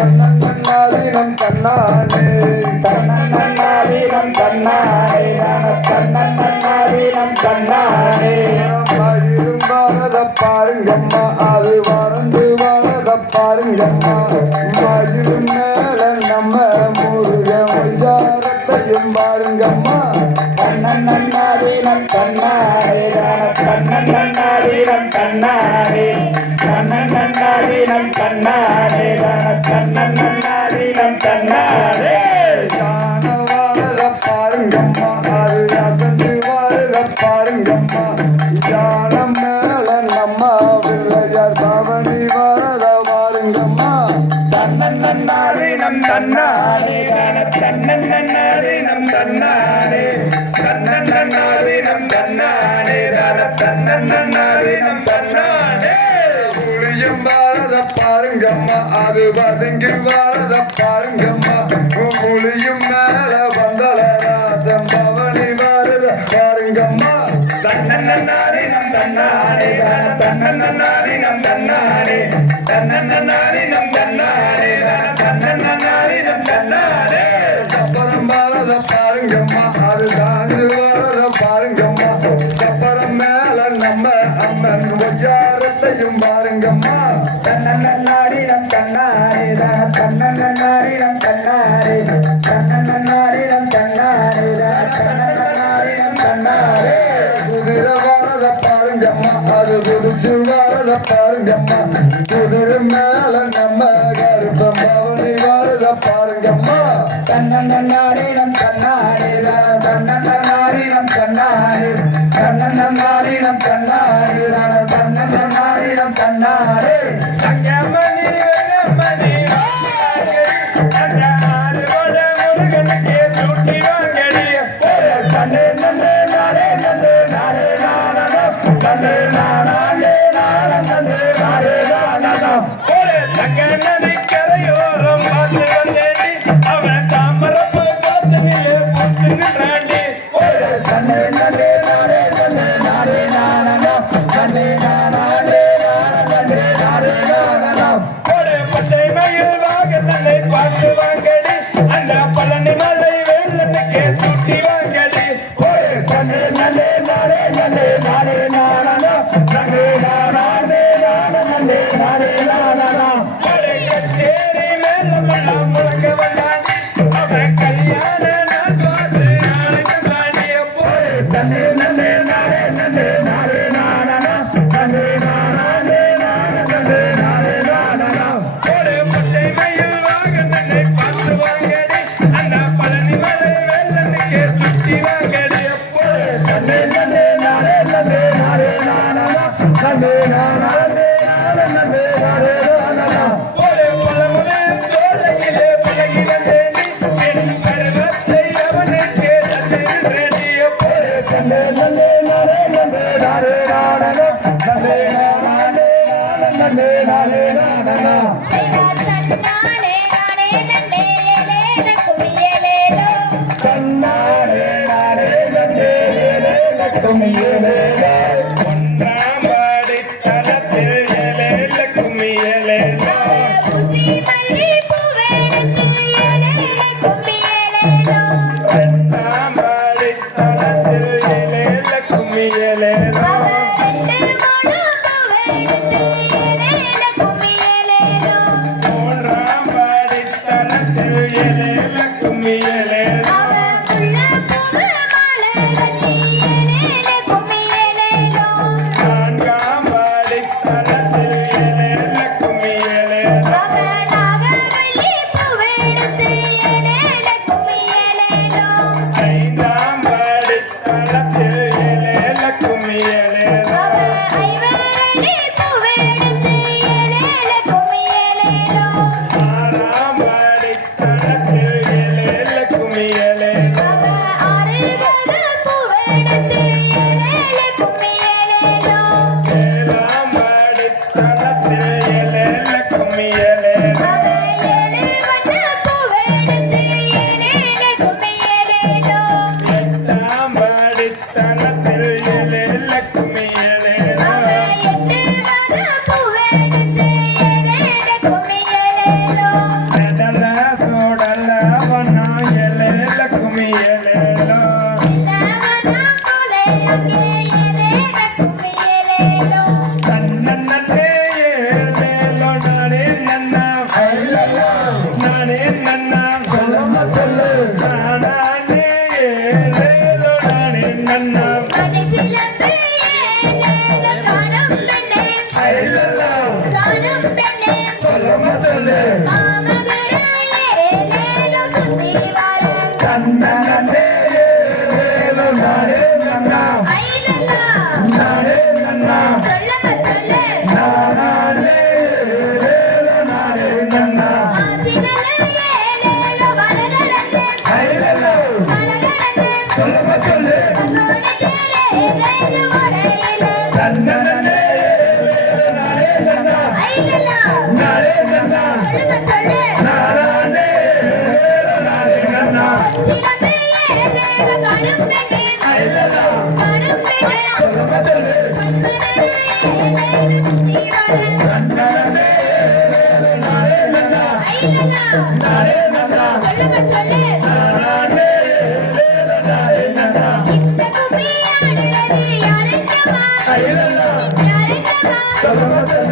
கண்ணாதீனம் கண்ணானே கண்ணாதீனம் கண்ணானே கண்ணாதீனம் கண்ணானே பாருங்க. தன் தன்னாரே ஞானவாரத பாருங்கம்மா அருளாசன்று வாருத பாருங்கம்மா. ஞானம் மேல நம்மா பிள்ளையார் பாவனி வாரத பாருங்கம்மா தன்னன் நன்னாரே நம் தன்னாரே தன்னன் நன்னாரே நம் தன்னாரே. தன்னன் நன்னாரே நம் தன்னாரே நம் பாருங்கம்மா அது வதங்கி வரத பாருங்கம்மா மொழியும் மேல வந்தல ராசம் பவனி வருத பாருங்கம்மா தன்னன்னாரி நம் தன்னாரி தன்னன்னாரி நம் தன்னாரி தன்னன்னாரி நம் தன்னாரி தன்னன்னாரி நம் தன்னாரி சப்பரம் வரத பாருங்கம்மா அது கண்ணாரிடம் கண்ணன் நன்னாரிடம் கண்ணாரிடம் கண்ணன் நன்னாரிடம் கண்ணாரே குதிர வரத பாருங்கம்மா அது குதிச்சு வரத பாருங்கம்மா குதிர மேல நம்ம கருப்பம் பவனி வரத பாருங்கம்மா கண்ணன் நன்னாரிடம் கண்ணாரிடம் கண்ணன் நன்னாரிடம் கண்ணாரி கண்ணன் நன்னாரிடம் கண்ணாரிடம் கண்ணன் நன்னாரிடம் கண்ணாரே தங்கமணி மணி Yeah. Come here. படித்தனத்தில் na na Thank you.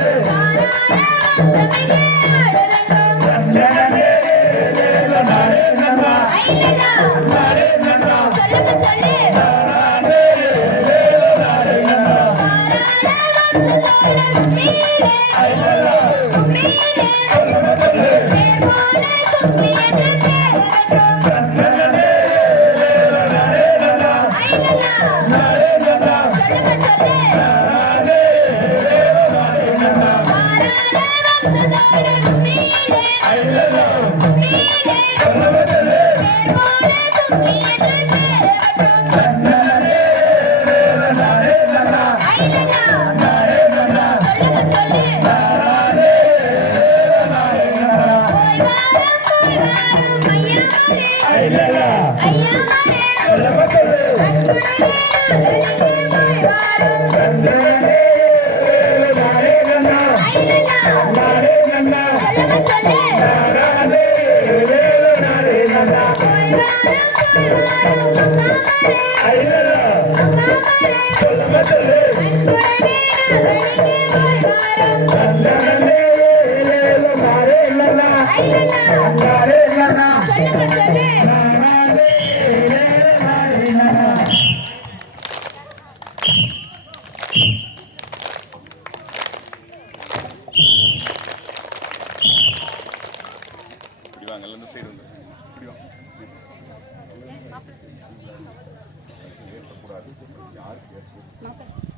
ஏற்றக்கூடாது யாருக்கு ஏற்ற